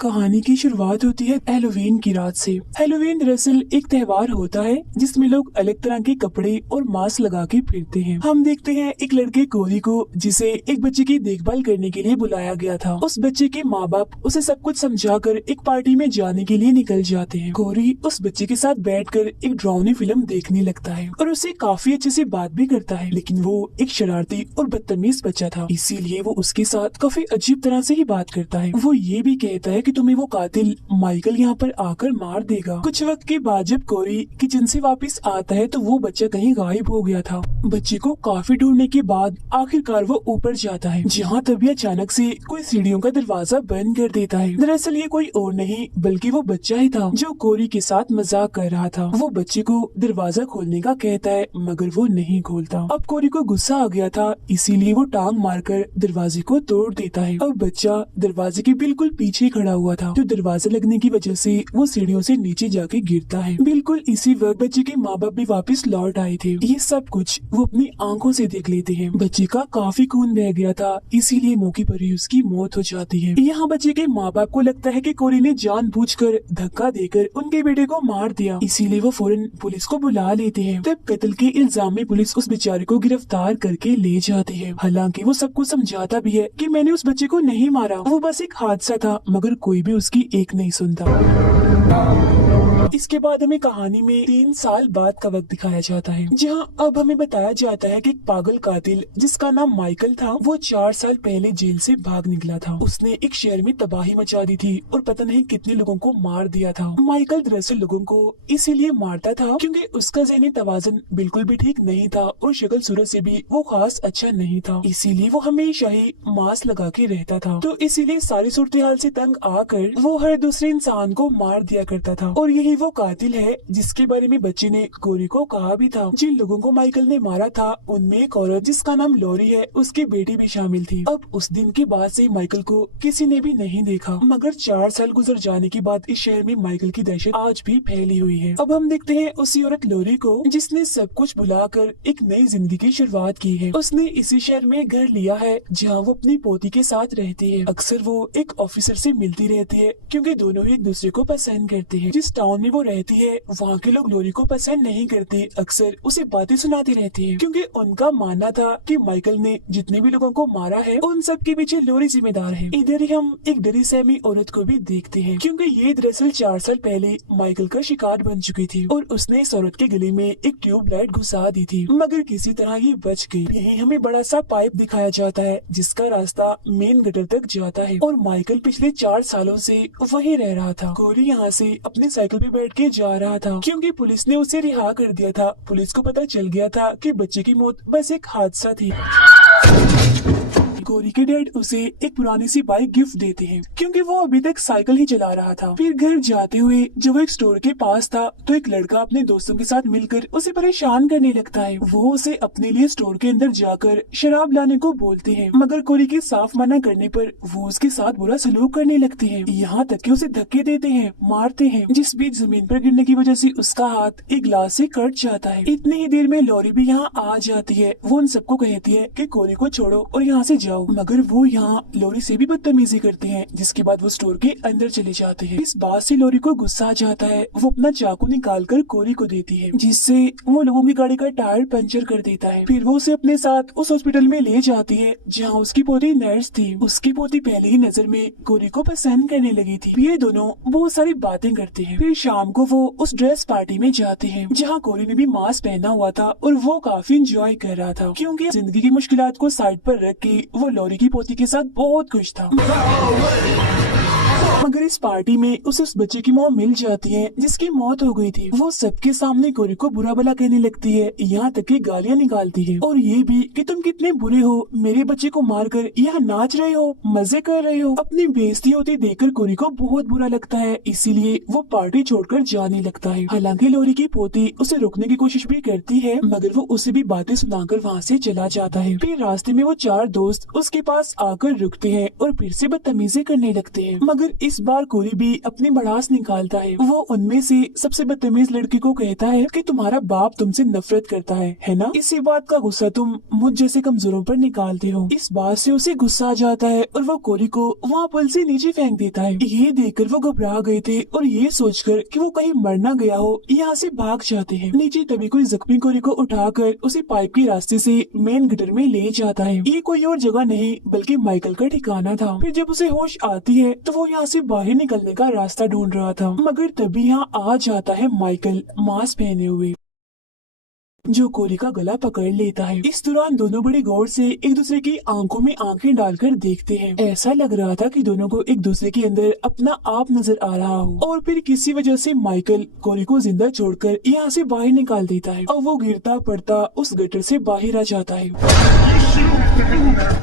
कहानी की शुरुआत होती है हैलोवीन की रात से। हैलोवीन दरअसल एक त्योहार होता है जिसमें लोग अलग तरह के कपड़े और मास्क लगा के फिरते हैं। हम देखते हैं एक लड़के कोरी को जिसे एक बच्चे की देखभाल करने के लिए बुलाया गया था। उस बच्चे के माँ बाप उसे सब कुछ समझाकर एक पार्टी में जाने के लिए निकल जाते हैं। कोरी उस बच्चे के साथ बैठकर एक डरावनी फिल्म देखने लगता है और उसे काफी अच्छे से बात भी करता है, लेकिन वो एक शरारती और बदतमीज बच्चा था, इसीलिए वो उसके साथ काफी अजीब तरह से ही बात करता है। वो ये भी कहता है कि तुम्हें वो कातिल माइकल यहाँ पर आकर मार देगा। कुछ वक्त के बाद जब कोरी किचन से वापस आता है तो वो बच्चा कहीं गायब हो गया था। बच्चे को काफी ढूंढने के बाद आखिरकार वो ऊपर जाता है, जहाँ तभी अचानक से कोई सीढ़ियों का दरवाजा बंद कर देता है। दरअसल ये कोई और नहीं बल्कि वो बच्चा ही था जो कोरी के साथ मजाक कर रहा था। वो बच्चे को दरवाजा खोलने का कहता है मगर वो नहीं खोलता। अब कोरी को गुस्सा आ गया था, इसीलिए वो टांग मारकर दरवाजे को तोड़ देता है। अब बच्चा दरवाजे के बिल्कुल पीछे खड़ा हुआ था, जो दरवाजा लगने की वजह से वो सीढ़ियों से नीचे जाके गिरता है। बिल्कुल इसी वक्त बच्चे के माँ बाप भी वापस लौट आए थे। ये सब कुछ वो अपनी आंखों से देख लेते हैं। बच्चे का काफी खून बह गया था, इसीलिए मौके पर ही उसकी मौत हो जाती है। यहाँ बच्चे के माँ बाप को लगता है कि कोरी ने जानबूझकर धक्का देकर उनके बेटे को मार दिया, इसीलिए वो फौरन पुलिस को बुला लेते हैं। तब कत्ल के इल्जाम में पुलिस उस बेचारे को गिरफ्तार करके ले जाती है। हालांकि वो सबको समझाता भी है कि मैंने उस बच्चे को नहीं मारा, वो बस एक हादसा था, मगर कोई भी उसकी एक नहीं सुनता। इसके बाद हमें कहानी में 3 साल बाद का वक्त दिखाया जाता है, जहां अब हमें बताया जाता है कि एक पागल कातिल जिसका नाम माइकल था, वो 4 साल पहले जेल से भाग निकला था। उसने एक शहर में तबाही मचा दी थी और पता नहीं कितने लोगों को मार दिया था। माइकल दरअसल लोगों को इसीलिए मारता था क्योंकि उसका ज़हनी तवाज़ुन बिल्कुल भी ठीक नहीं था और शक्ल सूरत से भी वो खास अच्छा नहीं था, इसीलिए वो हमेशा ही मास्क लगा के रहता था। तो इसीलिए सारी सूरत हाल से तंग आकर वो हर दूसरे इंसान को मार दिया करता था। और यही वो कातिल है जिसके बारे में बच्चे ने कोरी को कहा भी था। जिन लोगों को माइकल ने मारा था उनमें एक औरत जिसका नाम लॉरी है, उसकी बेटी भी शामिल थी। अब उस दिन के बाद से माइकल को किसी ने भी नहीं देखा, मगर 4 साल गुजर जाने के बाद इस शहर में माइकल की दहशत आज भी फैली हुई है। अब हम देखते हैं उसी औरत लॉरी को जिसने सब कुछ भुलाकर एक नई जिंदगी की शुरुआत की है। उसने इसी शहर में घर लिया है जहाँ वो अपनी पोती के साथ रहती है। अक्सर वो एक ऑफिसर से मिलती रहती है क्योंकि दोनों ही एक दूसरे को पसंद करते हैं। जिस टाउन में वो रहती है वहाँ के लोग लोरी को पसंद नहीं करते, अक्सर उसे बातें सुनाती रहती है क्योंकि उनका मानना था कि माइकल ने जितने भी लोगों को मारा है उन सब के पीछे लोरी जिम्मेदार है। इधर ही हम एक डरी सहमी औरत को भी देखते हैं क्योंकि ये दरअसल 4 साल पहले माइकल का शिकार बन चुकी थी और उसने इस औरत के गले में एक ट्यूबलाइट घुसा दी थी, मगर किसी तरह ये बच गई। यही हमें बड़ा सा पाइप दिखाया जाता है जिसका रास्ता मेन गटर तक जाता है और माइकल पिछले 4 सालों से वहीं रह रहा था। कोरी यहाँ से अपनी साइकिल पे बैठ के जा रहा था क्योंकि पुलिस ने उसे रिहा कर दिया था। पुलिस को पता चल गया था कि बच्चे की मौत बस एक हादसा थी। कोरी के डैड उसे एक पुरानी सी बाइक गिफ्ट देते हैं क्योंकि वो अभी तक साइकिल ही चला रहा था। फिर घर जाते हुए जब वो एक स्टोर के पास था तो एक लड़का अपने दोस्तों के साथ मिलकर उसे परेशान करने लगता है। वो उसे अपने लिए स्टोर के अंदर जाकर शराब लाने को बोलते हैं, मगर कोरी के साफ मना करने पर वो उसके साथ बुरा सलूक करने लगते हैं, यहाँ तक कि उसे धक्के देते हैं, मारते हैं। जिस बीच जमीन पर गिरने की वजह से उसका हाथ एक ग्लास से कट जाता है। इतनी ही देर में लॉरी भी यहाँ आ जाती है। वो उन सबको कहती है कि कोरी को छोड़ो और यहाँ से जाओ, मगर वो यहाँ लॉरी से भी बदतमीजी करते हैं, जिसके बाद वो स्टोर के अंदर चले जाते हैं। इस बात से लॉरी को गुस्सा आ जाता है। वो अपना चाकू निकालकर कोरी को देती है जिससे वो लोगों की गाड़ी का टायर पंचर कर देता है। फिर वो उसे अपने साथ उस हॉस्पिटल में ले जाती है जहाँ उसकी पोती नर्स थी। उसकी पोती पहले ही नजर में कोरी को पसंद करने लगी थी। ये दोनों बहुत सारी बातें करते हैं। फिर शाम को वो उस ड्रेस पार्टी में जाते हैं जहाँ कोरी ने भी मास्क पहना हुआ था और वो काफी इंजॉय कर रहा था क्योंकि जिंदगी की मुश्किलात को साइड पर रख के वो लॉरी की पोती के साथ बहुत खुश था। मगर इस पार्टी में उसे उस बच्चे की मौत मिल जाती है जिसकी मौत हो गई थी। वो सबके सामने कोरी को बुरा भला कहने लगती है, यहाँ तक कि गालियाँ निकालती है और ये भी कि तुम कितने बुरे हो, मेरे बच्चे को मारकर यहाँ नाच रहे हो, मजे कर रहे हो। अपनी बेइज्जती होती देखकर कोरी को बहुत बुरा लगता है, इसीलिए वो पार्टी छोड़कर जाने लगता है। हालांकि लॉरी की पोती उसे रोकने की कोशिश भी करती है, मगर वो उसे भी बातें सुनाकर वहाँ से चला जाता है। फिर रास्ते में वो 4 दोस्त उसके पास आकर रुकते हैं और फिर से बदतमीजी करने लगते हैं, मगर इस बार बार कोरी भी अपनी भड़ास निकालता है। वो उनमें से सबसे बदतमीज लड़की को कहता है कि तुम्हारा बाप तुमसे नफरत करता है ना? इसी बात का गुस्सा तुम मुझ जैसे कमजोरों पर निकालते हो। इस बात से उसे गुस्सा आ जाता है और वो कोरी को वहाँ पुल से नीचे फेंक देता है। ये देखकर वो घबरा गए थे और ये सोचकर कि वो कहीं मर ना गया हो यहाँ से भाग जाते हैं। नीचे तभी कोई जख्मी कोरी को उठाकर उसे पाइप के रास्ते से मेन गटर में ले जाता है। ये कोई और जगह नहीं बल्कि माइकल का ठिकाना था। फिर जब उसे होश आती है तो वो यहाँ से बाहर निकलने का रास्ता ढूंढ रहा था, मगर तभी यहाँ आ जाता है माइकल मास्क पहने हुए, जो कोरी का गला पकड़ लेता है। इस दौरान दोनों बड़ी गौर से एक दूसरे की आंखों में आंखें डालकर देखते हैं। ऐसा लग रहा था कि दोनों को एक दूसरे के अंदर अपना आप नजर आ रहा हो। और फिर किसी वजह से माइकल कोरी को जिंदा छोड़कर यहाँ से बाहर निकाल देता है और वो गिरता पड़ता उस गटर से बाहर आ जाता है।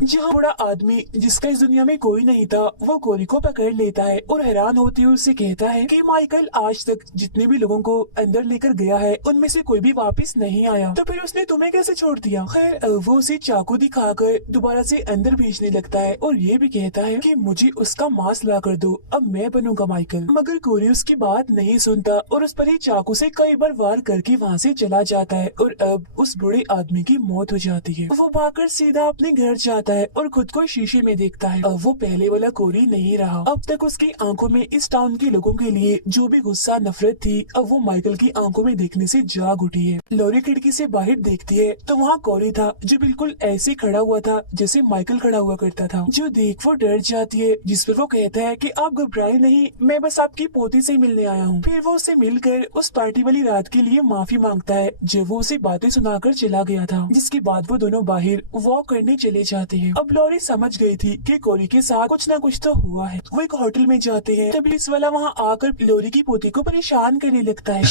जहाँ बड़ा आदमी जिसका इस दुनिया में कोई नहीं था वो कोरी को पकड़ लेता है और हैरान होते हुए उससे कहता है कि माइकल आज तक जितने भी लोगों को अंदर लेकर गया है उनमें से कोई भी वापस नहीं आया, तो फिर उसने तुम्हें कैसे छोड़ दिया? खैर वो उसे चाकू दिखाकर दोबारा से अंदर भेजने लगता है और ये भी कहता है कि मुझे उसका मांस ला कर दो, अब मैं बनूंगा माइकल। मगर कोरी उसकी बात नहीं सुनता और उस पर ही चाकू से कई बार वार करके वहाँ से चला जाता है और अब उस बूढ़े आदमी की मौत हो जाती है। वो भागकर सीधा अपने घर जाता है और खुद को शीशे में देखता है। अब वो पहले वाला कोरी नहीं रहा। अब तक उसकी आंखों में इस टाउन के लोगों के लिए जो भी गुस्सा नफरत थी अब वो माइकल की आंखों में देखने से जाग उठी है। लॉरी खिड़की से बाहर देखती है तो वहाँ कोरी था जो बिल्कुल ऐसे खड़ा हुआ था जैसे माइकल खड़ा हुआ करता था। जो देख वो डर जाती है, जिस पर वो कहता है कि आप घबराए नहीं, मैं बस आपकी पोती से मिलने आया हूँ। फिर वो उससे मिलकर उस पार्टी वाली रात के लिए माफी मांगता है जब वो उसे बातें सुनाकर चला गया था। जिसके बाद वो दोनों बाहर वॉक करने चले जाते हैं। अब लॉरी समझ गई थी कि कोरी के साथ कुछ न कुछ तो हुआ है। वो एक होटल में जाते हैं तभी इस वाला वहाँ आकर लॉरी की पोती को परेशान करने लगता है।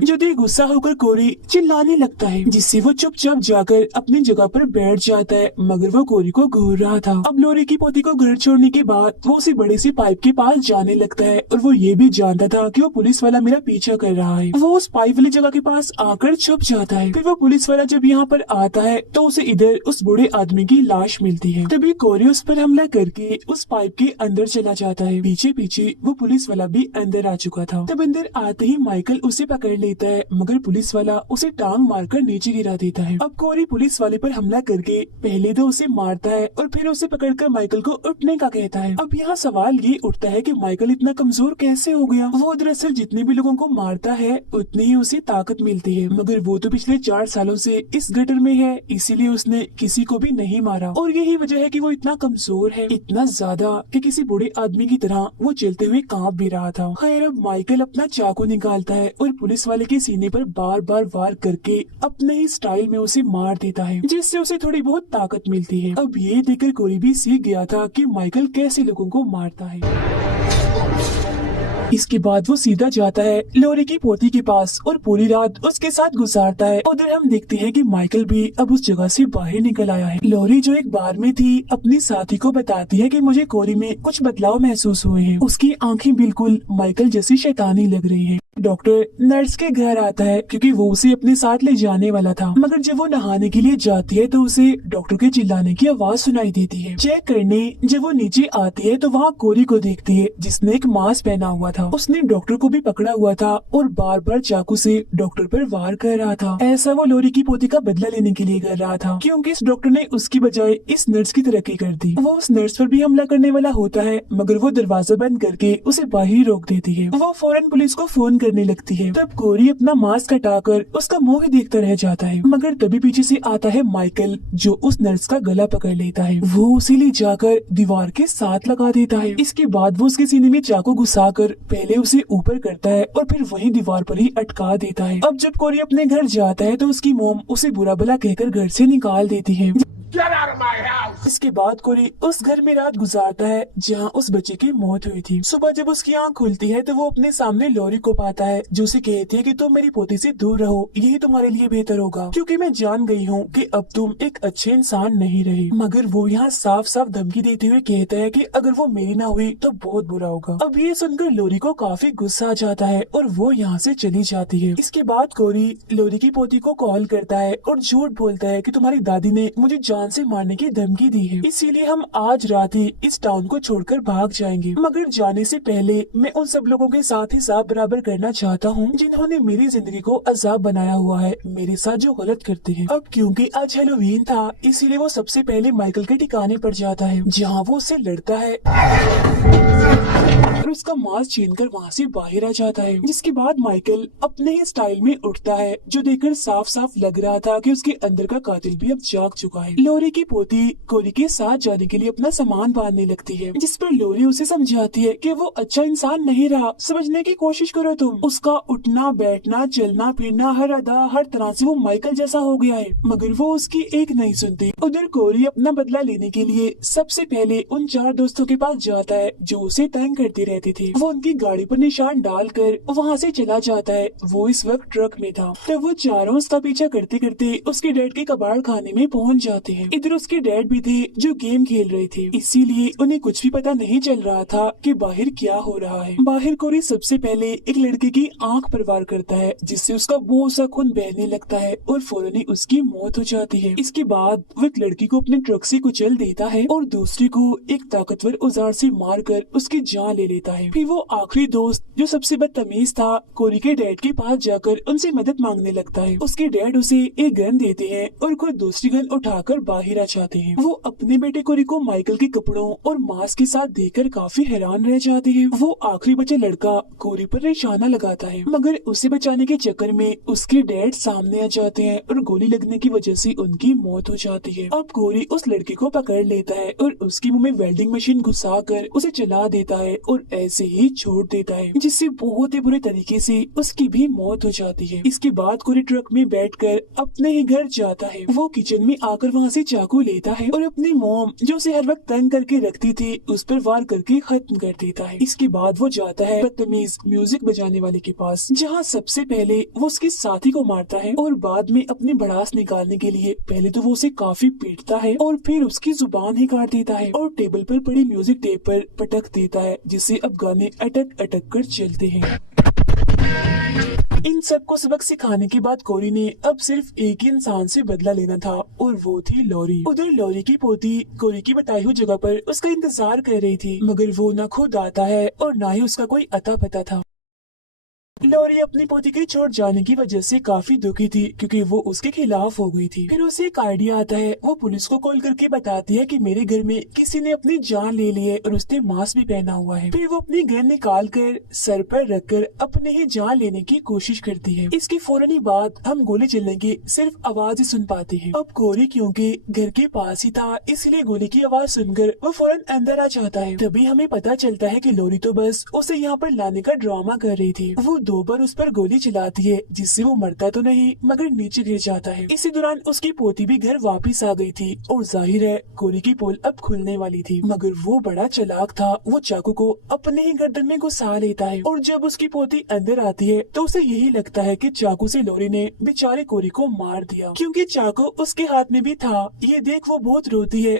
जो देख गुस्सा होकर कोरी चिल्लाने लगता है, जिससे वो चुपचाप जाकर अपनी जगह पर बैठ जाता है, मगर वो कोरी को घूर रहा था। अब लॉरी की पोती को घर छोड़ने के बाद वो उसी बड़े से पाइप के पास जाने लगता है और वो ये भी जानता था कि वो पुलिस वाला मेरा पीछा कर रहा है। वो उस पाइप वाली जगह के पास आकर छुप जाता है। फिर वो पुलिस वाला जब यहाँ पर आता है तो उसे इधर उस बूढ़े आदमी की लाश मिलती है। तभी कोरी उस पर हमला करके उस पाइप के अंदर चला जाता है। पीछे पीछे वो पुलिस वाला भी अंदर आ चुका था। तब अंदर आते ही माइकल उसे पकड़ लेता है, मगर पुलिस वाला उसे टांग मारकर नीचे गिरा देता है। अब कोरी पुलिस वाले पर हमला करके पहले तो उसे मारता है और फिर उसे पकड़कर माइकल को उठने का कहता है। अब यहाँ सवाल ये उठता है कि माइकल इतना कमजोर कैसे हो गया? वो दरअसल जितने भी लोगों को मारता है उतनी ही उसे ताकत मिलती है, मगर वो तो पिछले 4 सालों से इस गटर में है, इसीलिए उसने किसी को भी नहीं मारा। और यही वजह है कि वो इतना कमजोर है, इतना ज्यादा कि किसी बूढ़े आदमी की तरह वो चलते हुए कांप भी रहा था। खैर अब माइकल अपना चाकू निकालता है और पुलिस वाले के सीने पर बार बार वार करके अपने ही स्टाइल में उसे मार देता है, जिससे उसे थोड़ी बहुत ताकत मिलती है। अब ये देखकर कोई भी सीख गया था कि माइकल कैसे लोगों को मारता है। इसके बाद वो सीधा जाता है लॉरी की पोती के पास और पूरी रात उसके साथ गुजारता है। उधर हम देखते हैं कि माइकल भी अब उस जगह से बाहर निकल आया है। लॉरी जो एक बार में थी अपनी साथी को बताती है कि मुझे कोरी में कुछ बदलाव महसूस हुए हैं। उसकी आंखें बिल्कुल माइकल जैसी शैतानी लग रही हैं। डॉक्टर नर्स के घर आता है क्योंकि वो उसे अपने साथ ले जाने वाला था, मगर जब वो नहाने के लिए जाती है तो उसे डॉक्टर के चिल्लाने की आवाज सुनाई देती है। चेक करने जब वो नीचे आती है तो वहाँ कोरी को देखती है जिसने एक मास्क पहना हुआ था। उसने डॉक्टर को भी पकड़ा हुआ था और बार बार चाकू से डॉक्टर पर वार कर रहा था। ऐसा वो लॉरी की पोती का बदला लेने के लिए कर रहा था, क्योंकि इस डॉक्टर ने उसकी बजाय इस नर्स की तरक्की कर दी। वो उस नर्स पर भी हमला करने वाला होता है, मगर वो दरवाजा बंद करके उसे बाहर रोक देती है। वो फौरन पुलिस को फोन करने लगती है। तब कोरी अपना मास्क हटाकर उसका मुंह ही देखता रह जाता है, मगर तभी पीछे से आता है माइकल जो उस नर्स का गला पकड़ लेता है। वो उसे ले जाकर दीवार के साथ लगा देता है। इसके बाद वो उसके सीने में चाकू घुसाकर पहले उसे ऊपर करता है और फिर वही दीवार पर ही अटका देता है। अब जब कोरी अपने घर जाता है तो उसकी मोम उसे बुरा भला कहकर घर से निकाल देती है। Get out of my house! इसके बाद कोरी उस घर में रात गुजारता है जहाँ उस बच्चे की मौत हुई थी। सुबह जब उसकी आंख खुलती है तो वो अपने सामने लॉरी को पाता है जो उसे कहती है कि तुम मेरी पोती से दूर रहो, यही तुम्हारे लिए बेहतर होगा, क्योंकि मैं जान गई हूँ कि अब तुम एक अच्छे इंसान नहीं रहे। मगर वो यहाँ साफ साफ धमकी देते हुए कहता है कि अगर वो मेरी ना हुई तो बहुत बुरा होगा। अब ये सुनकर लॉरी को काफी गुस्सा आ जाता है और वो यहाँ से चली जाती है। इसके बाद कोरी लॉरी की पोती को कॉल करता है और झूठ बोलता है कि तुम्हारी दादी ने मुझे जान से मारने की धमकी दी है, इसीलिए हम आज रात ही इस टाउन को छोड़कर भाग जाएंगे। मगर जाने से पहले मैं उन सब लोगों के साथ हिसाब बराबर करना चाहता हूँ जिन्होंने मेरी जिंदगी को अजाब बनाया हुआ है, मेरे साथ जो गलत करते हैं। अब क्योंकि आज हैलोवीन था, इसीलिए वो सबसे पहले माइकल के ठिकाने पर जाता है जहाँ वो उससे लड़ता है और उसका मास्क छीनकर वहाँ से बाहर आ जाता है। जिसके बाद माइकल अपने ही स्टाइल में उठता है, जो देखकर साफ साफ लग रहा था कि उसके अंदर का कातिल भी अब जाग चुका है। लोरी की पोती कोरी के साथ जाने के लिए अपना सामान बांधने लगती है, जिस पर लोरी उसे समझाती है कि वो अच्छा इंसान नहीं रहा, समझने की कोशिश करो तुम। उसका उठना बैठना चलना फिरना हर अदा हर तरह से वो माइकल जैसा हो गया है, मगर वो उसकी एक नहीं सुनती। उधर कोरी अपना बदला लेने के लिए सबसे पहले उन 4 दोस्तों के पास जाता है जो उसे तंग करते रहते थे। वो उनकी गाड़ी पर निशान डालकर वहाँ से चला जाता है। वो इस वक्त ट्रक में था, तो वो चारों उसका पीछा करते करते उसके डैड के कबाड़ खाने में पहुँच जाते हैं। इधर उसके डैड भी थे जो गेम खेल रहे थे, इसीलिए उन्हें कुछ भी पता नहीं चल रहा था कि बाहर क्या हो रहा है। बाहर कोरी सबसे पहले एक लड़के की आंख पर वार करता है, जिससे उसका बहुत सा खून बहने लगता है और फौरन ही उसकी मौत हो जाती है। इसके बाद वो एक लड़की को अपने ट्रक से कुचल देता है और दूसरी को एक ताकतवर औजार से मारकर उसकी जान ले लेता है। फिर वो आखिरी दोस्त जो सबसे बदतमीज था, कोरी के डैड के पास जाकर उनसे मदद मांगने लगता है। उसके डैड उसे एक गन देते हैं और खुद दूसरी गन उठाकर बाहर आ जाते हैं। वो अपने बेटे कोरी को माइकल के कपड़ों और मास्क के साथ देखकर काफी हैरान रह जाते हैं। वो आखिरी बचा लड़का कोरी पर निशाना लगाता है, मगर उसे बचाने के चक्कर में उसके डैड सामने आ जाते हैं और गोली लगने की वजह से उनकी मौत हो जाती है। अब कोरी उस लड़की को पकड़ लेता है और उसके मुंह में वेल्डिंग मशीन घुसाकर उसे चला देता है और ऐसे ही छोड़ देता है, जिससे बहुत ही बुरे तरीके से उसकी भी मौत हो जाती है। इसके बाद कोरी ट्रक में बैठकर अपने ही घर जाता है। वो किचन में आकर वहाँ से चाकू लेता है और अपनी मॉम जो उसे हर वक्त तंग करके रखती थी उस पर वार करके खत्म कर देता है। इसके बाद वो जाता है बदतमीज म्यूजिक बजाने वाले के पास, जहाँ सबसे पहले वो उसके साथी को मारता है और बाद में अपनी भड़ास निकालने के लिए पहले तो वो उसे काफी पीटता है और फिर उसकी जुबान ही काट देता है और टेबल पर पड़ी म्यूजिक टेप पर पटक देता है, जिससे अब गाने अटक अटक कर चलते हैं। इन सबको सबक सिखाने के बाद कोरी ने अब सिर्फ एक ही इंसान से बदला लेना था और वो थी लोरी। उधर लोरी की पोती कोरी की बताई हुई जगह पर उसका इंतजार कर रही थी, मगर वो न खुद आता है और न ही उसका कोई अता पता था। लोरी अपनी पोती के छोड़ जाने की वजह से काफी दुखी थी, क्योंकि वो उसके खिलाफ हो गई थी। फिर उसे एक आइडिया आता है, वो पुलिस को कॉल करके बताती है कि मेरे घर में किसी ने अपनी जान ले ली है और उसने मास्क भी पहना हुआ है। फिर वो अपनी गन निकाल कर सर पर रखकर अपनी ही जान लेने की कोशिश करती है। इसके फौरन ही बाद हम गोली चलने की सिर्फ आवाज ही सुन पाते हैं। अब कोरी क्योंकि घर के पास ही था, इसलिए गोली की आवाज सुनकर वो फौरन अंदर आ जाता है। तभी हमें पता चलता है कि लोरी तो बस उसे यहाँ पर लाने का ड्रामा कर रही थी। वो 2 बार उस पर गोली चलाती है, जिससे वो मरता तो नहीं मगर नीचे गिर जाता है। इसी दौरान उसकी पोती भी घर वापस आ गई थी और जाहिर है कोरी की पोल अब खुलने वाली थी, मगर वो बड़ा चालाक था। वो चाकू को अपने ही गर्दन में घुसा लेता है और जब उसकी पोती अंदर आती है तो उसे यही लगता है कि चाकू से लोरी ने बेचारे कोरी को मार दिया, क्योंकि चाकू उसके हाथ में भी था। ये देख वो बहुत रोती है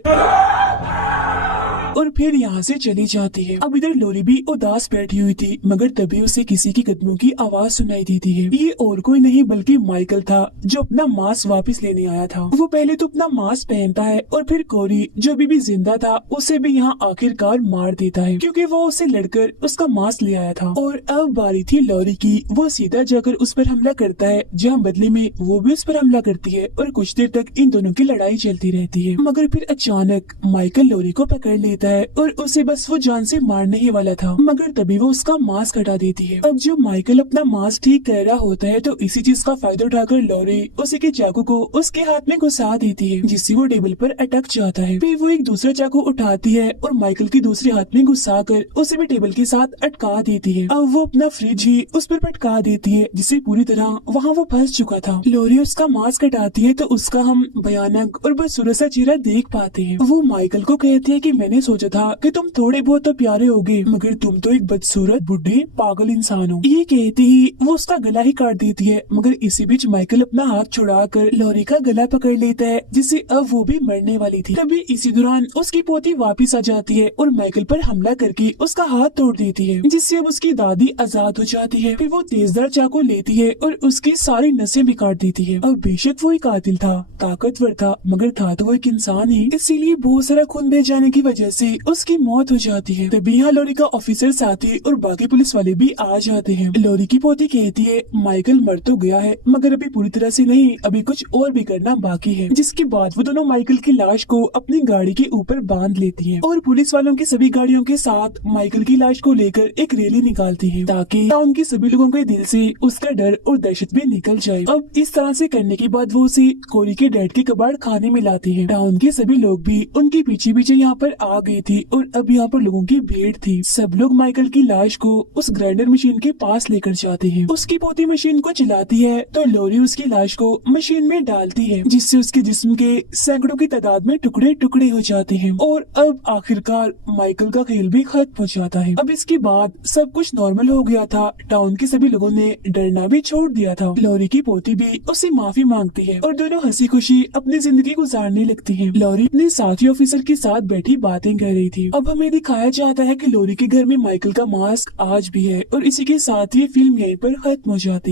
और फिर यहाँ से चली जाती है। अब इधर लोरी भी उदास बैठी हुई थी, मगर तभी उसे किसी की कदमों की आवाज सुनाई देती है। ये और कोई नहीं बल्कि माइकल था, जो अपना मास्क वापस लेने आया था। वो पहले तो अपना मास्क पहनता है और फिर कोरी जो अभी भी जिंदा था उसे भी यहाँ आखिरकार मार देता है, क्योंकि वो उसे लड़कर उसका मास्क ले आया था। और अब बारी थी लोरी की। वो सीधा जाकर उस पर हमला करता है, जहाँ बदले में वो भी उस पर हमला करती है और कुछ देर तक इन दोनों की लड़ाई चलती रहती है। मगर फिर अचानक माइकल लोरी को पकड़ लेता है और उसे बस वो जान से मारने ही वाला था, मगर तभी वो उसका मास्क हटा देती है। अब जो माइकल अपना मास्क ठीक कर रहा होता है तो इसी चीज का फायदा उठाकर लोरी उसी के चाकू को उसके हाथ में घुसा देती है, जिससे वो टेबल पर अटक जाता है। फिर वो एक दूसरा चाकू उठाती है और माइकल के दूसरे हाथ में घुसा कर उसे भी टेबल के साथ अटका देती है। अब वो अपना फ्रिज ही उस पर पटका देती है, जिससे पूरी तरह वहाँ वो फंस चुका था। लोरी उसका मास्क हटाती है तो उसका हम भयानक और बदसूरत सा चेहरा देख पाते हैं। वो माइकल को कहती है कि मैंने सोचा था कि तुम थोड़े बहुत तो प्यारे होगे, मगर तुम तो एक बदसूरत बुढ़े पागल इंसान हो। ये कहते ही वो उसका गला ही काट देती है, मगर इसी बीच माइकल अपना हाथ छुड़ाकर लॉरी का गला पकड़ लेता है, जिससे अब वो भी मरने वाली थी। तभी इसी दौरान उसकी पोती वापस आ जाती है और माइकल पर हमला करके उसका हाथ तोड़ देती है, जिससे अब उसकी दादी आजाद हो जाती है। फिर वो तेजदार चाकू लेती है और उसकी सारी नसें भी काट देती है। अब बेशक वो एक कातिल था, ताकतवर था, मगर था तो वो एक इंसान ही, इसीलिए बहुत सारा खून बह जाने की वजह से उसकी मौत हो जाती है। तभी यहाँ लॉरी का ऑफिसर साथी और बाकी पुलिस वाले भी आ जाते हैं। लॉरी की पोती कहती है माइकल मर तो गया है, मगर अभी पूरी तरह से नहीं, अभी कुछ और भी करना बाकी है। जिसके बाद वो दोनों माइकल की लाश को अपनी गाड़ी के ऊपर बांध लेती हैं और पुलिस वालों की सभी गाड़ियों के साथ माइकल की लाश को लेकर एक रैली निकालती है, ताकि टाउन के सभी लोगों के दिल से उसका डर और दहशत भी निकल जाए। अब इस तरह से करने के बाद वो उसे कोरी के डैड के कबाड़ खाने में लाती है। टाउन के सभी लोग भी उनके पीछे पीछे यहाँ पर आ गए थे और अब यहाँ पर लोगों की भीड़ थी। सब लोग माइकल की लाश को उस ग्राइंडर मशीन के पास लेकर जाते हैं। उसकी पोती मशीन को चलाती है तो लॉरी उसकी लाश को मशीन में डालती है, जिससे उसके जिस्म के सैकड़ों की तादाद में टुकड़े टुकड़े हो जाते हैं और अब आखिरकार माइकल का खेल भी खत्म हो जाता है। अब इसके बाद सब कुछ नॉर्मल हो गया था। टाउन के सभी लोगों ने डरना भी छोड़ दिया था। लॉरी की पोती भी उससे माफी मांगती है और दोनों हंसी खुशी अपनी जिंदगी गुजारने लगती हैं। लॉरी अपने साथी ऑफिसर के साथ बैठी बातें कर रही थी। अब हमें दिखाया जाता है कि लॉरी के घर में माइकल का मास्क आज भी है और इसी के साथ ये फिल्म यहीं पर खत्म हो जाती है।